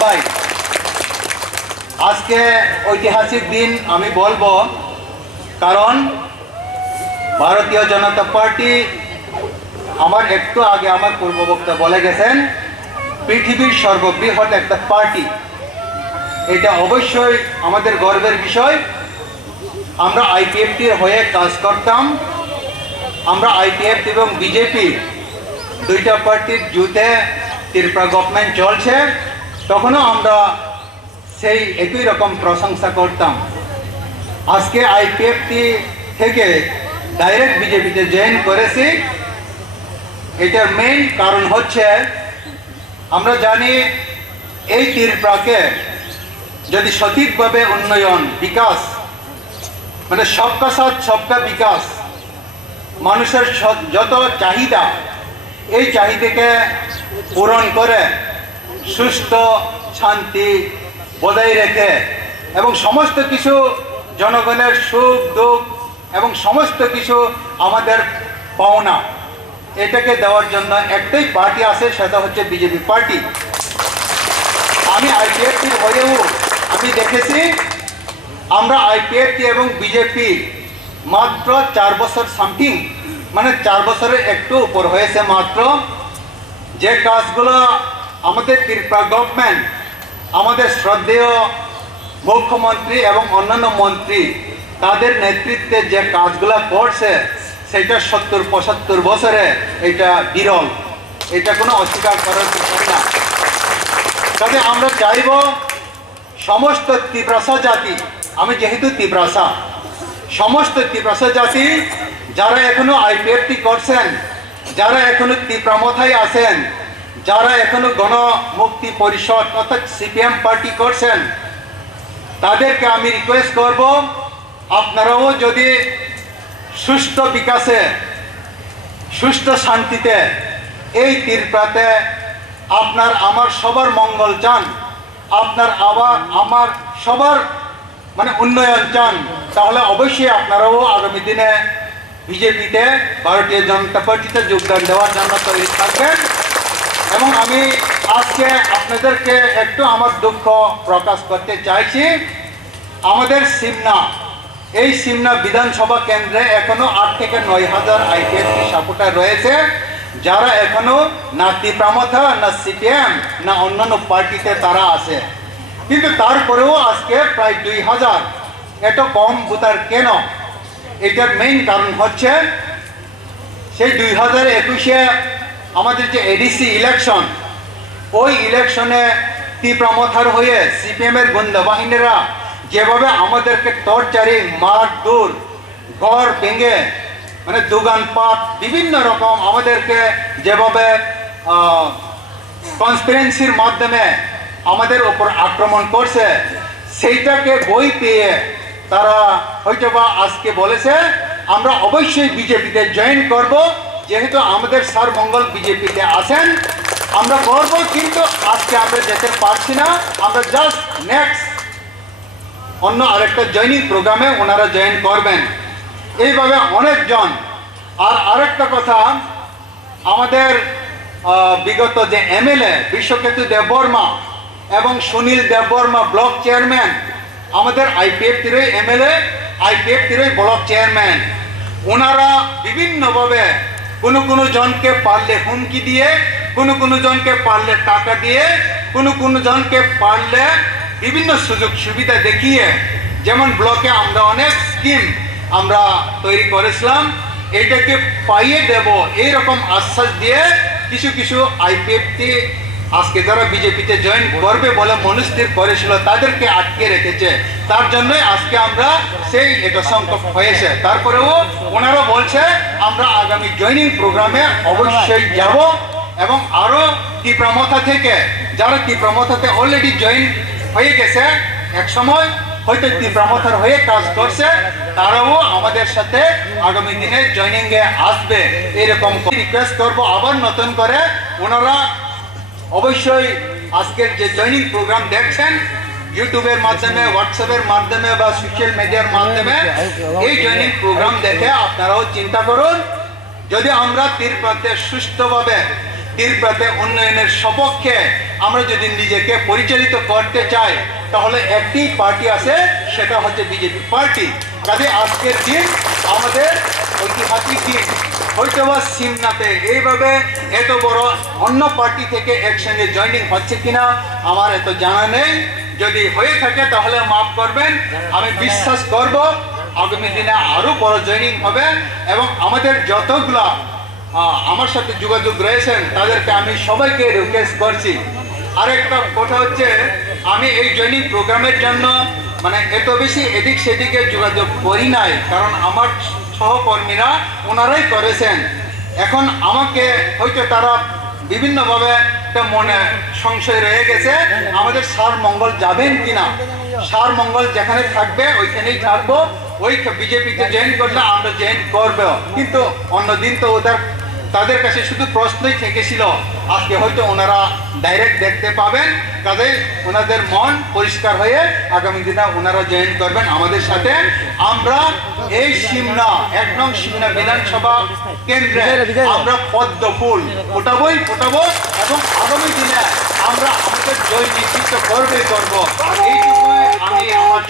ভাই, আজকে ঐতিহাসিক দিন আমি বলবো, কারণ ভারতীয় জনতা পার্টি আমার একটু আগে আমার পূর্ববক্তা বলে গেছেন পৃথিবীর সর্ববৃহৎ একটা পার্টি। এটা অবশ্যই আমাদের গর্বের বিষয়। আমরা আইপিএফটির হয়ে কাজ করতাম। আমরা আইপিএফ এবং বিজেপি দুইটা পার্টির যুদ্ধে ত্রিপুরা গভর্নমেন্ট চলছে, তখনও আমরা সেই একই রকম প্রশংসা করতাম। আজকে আইপিএফটি থেকে ডাইরেক্ট বিজেপিতে জয়েন করেছি। এটার মেইন কারণ হচ্ছে আমরা জানি এই ত্রিপুরাকে যদি সঠিকভাবে উন্নয়ন বিকাশ, মানে সবকা সাথ সবকা বিকাশ, মানুষের যত চাহিদা, এই চাহিদাকে পূরণ করে সুস্থ শান্তি বজায় রেখে এবং সমস্ত কিছু জনগণের সুখ দুঃখ এবং সমস্ত কিছু আমাদের পাওনা, এটাকে দেওয়ার জন্য একটাই পার্টি আছে, সেটা হচ্ছে বিজেপি পার্টি। আমি আইপিএফটির হয়েও আমি দেখেছি আমরা আইপিএফটি এবং বিজেপি মাত্র 4 বছর সামথিং, মানে 4 বছরের একটু উপর হয়েছে মাত্র, যে কাজগুলো আমাদের ত্রিপুরা গভর্নমেন্ট, আমাদের শ্রদ্ধেয় মুখ্যমন্ত্রী এবং অন্যান্য মন্ত্রী তাদের নেতৃত্বে যে কাজগুলো করছে সেটা 70-75 বছরে এটা বিরল, এটা কোনো অস্বীকার করার বিষয় না। তবে আমরা চাইব সমস্ত ত্রিপুরা জাতি, আমি যেহেতু ত্রিপুরা, সমস্ত ত্রিপুরা জাতি যারা এখনো আইপিএফটি করছেন, যারা এখনো ত্রিপুরা মাথায় আছেন, যারা এখনো গণমুক্তি পরিষদ অর্থাৎ সিপিএম পার্টি করছেন, তাদেরকে আমি রিকোয়েস্ট করব, আপনারাও যদি সুষ্ঠু বিকাশে, সুষ্ঠু শান্তিতে এই ত্রিপুরাতে আপনার আমার সবার মঙ্গল চান, আপনার আমার সবার মানে উন্নয়ন চান, তাহলে অবশ্যই আপনারাও আগামী দিনে বিজেপিতে, ভারতীয় জনতা পার্টিতে যোগদান দেওয়ার জন্য তৈরি থাকবেন। এবং আমি আজকে আপনাদেরকে একটু আমার দুঃখ প্রকাশ করতে চাইছি। আমাদের সিমনা, এই সিমনা বিধানসভা কেন্দ্রে এখনো 8 থেকে 9 হাজার আইপিএফটি সাপোর্টার রয়েছে, যারা এখনো না ত্রিপুরা না সিপিএম না অন্যান্য পার্টিতে তারা আছে। কিন্তু তারপরেও আজকে প্রায় 2000, এত কম ভোটার কেন? এটার মেইন কারণ হচ্ছে সেই 2021-এ আমাদের যে এডিসি ইলেকশন, ওই ইলেকশনে ত্রিপুরা হয়ে সিপিএমের গুন্ডা বাহিনীরা যেভাবে আমাদেরকে টর্চারিং, মারধর, ঘর ভেঙে, মানে দোকানপাট বিভিন্ন রকম আমাদেরকে যেভাবে কনস্পিরেন্সির মাধ্যমে আমাদের ওপর আক্রমণ করছে, সেইটাকে বই পেয়ে তারা হয়তোবা আজকে বলেছে আমরা অবশ্যই বিজেপিতে জয়েন করব, যেহেতু আমাদের স্যার মঙ্গল বিজেপিতে আছেন, আমরা করব। কিন্তু আজকে আমরা যেতে পারছি না, আমরা জাস্ট নেক্সট অন্য আরেকটা জয়েনিং প্রোগ্রামে ওনারা জয়েন করবেন। এইভাবে অনেকজন। আর আরেকটা কথা, আমাদের বিগত যে এমএলএ বিশ্বকেতু দেববর্মা এবং সুনীল দেববর্মা ব্লক চেয়ারম্যান, আমাদের আইপিএফটিরই এমএলএ, আইপিএফটিরই ব্লক চেয়ারম্যান, ওনারা বিভিন্নভাবে কোনো জনকে পারলে হুমকি দিয়ে, কোনো জনকে পারলে টাকা দিয়ে, কোনো জনকে পারলে বিভিন্ন সুযোগ সুবিধা দেখিয়ে, যেমন ব্লকে আমরা অনেক স্কিম আমরা তৈরি করেছিলাম, এইটাকে পাইয়ে দেব এইরকম আশ্বাস দিয়ে কিছু আইপিএফটি আজকে যারা বিজেপিতে জয়েন করবে বলে মনস্থির করেছিল তাদেরকে আটকে রেখেছে। তার জন্যই আজকে আমরা সেই এটা সংখ্যক হয়েছে। তারপরেও ওনারা বলছে আমরা আগামী জয়েনিং প্রোগ্রামে অবশ্যই যাব এবং আরও ত্রিপুরা থেকে যারা ত্রিপুরা অলরেডি জয়েন হয়ে গেছে, এক সময় হয়তো ত্রিপুরা হয়ে কাজ করছে, তারাও আমাদের সাথে আগামী দিনে জয়েনিংয়ে আসবে, এরকম রিকোয়েস্ট করবো। আবার নতুন করে ওনারা অবশ্যই আজকের যে জয়েনিং প্রোগ্রাম দেখছেন ইউটিউবের মাধ্যমে, হোয়াটসঅ্যাপের মাধ্যমে বা সোশ্যাল মিডিয়ার মাধ্যমে, এই জয়েনিং প্রোগ্রাম দেখে আপনারাও চিন্তা করুন, যদি আমরা ত্রিপুরাতে সুষ্ঠুভাবে তীব্রতে উন্নয়নের সপক্ষে আমরা যদি নিজেকে পরিচালিত করতে চাই তাহলে একটি পার্টি আছে, সেটা হচ্ছে বিজেপি পার্টি। কাজে আজকের দিন আমাদের ঐতিহাসিক দিন। হয়তোবা সিমনাতে এইভাবে এত বড় অন্য পার্টি থেকে একসঙ্গে জয়েনিং হচ্ছে কিনা আমার এত জানা নেই। যদি হয়ে থাকে তাহলে মাফ করবেন। আমি বিশ্বাস করব আগামী দিনে আরো বড় জয়েনিং হবে এবং আমাদের যতগুলা আমার সাথে যোগাযোগ রয়েছেন তাদেরকে আমি সবাইকে রিকোয়েস্ট করছি। আরেকটা কথা হচ্ছে, আমি এই জয়েনিং প্রোগ্রামের জন্য মানে এত বেশি এদিক সেদিকে যোগাযোগ করি নাই, কারণ আমার সহকর্মীরা ওনারাই করেছেন। এখন আমাকে হয়তো তারা বিভিন্নভাবে একটা মনে সংশয় রয়ে গেছে আমাদের সার মঙ্গল যাবেন কিনা। সার মঙ্গল যেখানে থাকবে ওইখানেই থাকবো, ওই বিজেপিতে জয়েন করলে আমরা জয়েন করবো। কিন্তু অন্যদিন তো তাদের কাছে শুধু প্রশ্নই থেকেছিল, আজকে হয়তো ওনারা ডাইরেক্ট দেখতে পাবেন। কাজে ওনাদের মন পরিষ্কার হয়ে আগামী দিনে ওনারা জয়েন করবেন আমাদের সাথে। আমরা এই সিমনা 1 নং সিমনা বিধানসভা কেন্দ্রে আমরা পদ্ম ফুল ফোটাবো এবং আগামী দিনে আমরা আমাদের জয় নিশ্চিত করবো। এইটুকুই আমি আমার